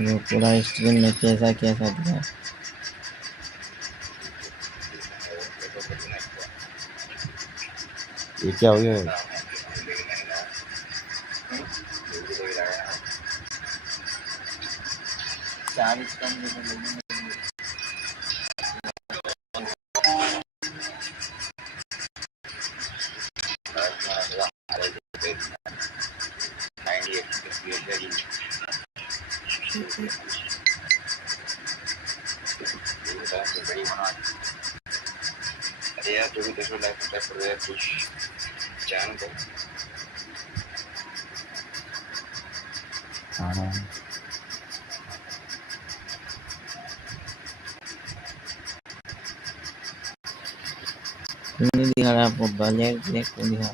जो पूरा स्ट्रीम में कैसा कैसा दिया। ये क्या हो गया? अरे यार जो भी देखो लाइफ में कर रहे हैं कुछ जान दो। हाँ नहीं दिखा रहा आपको, ब्लैक ब्लैक को दिखा।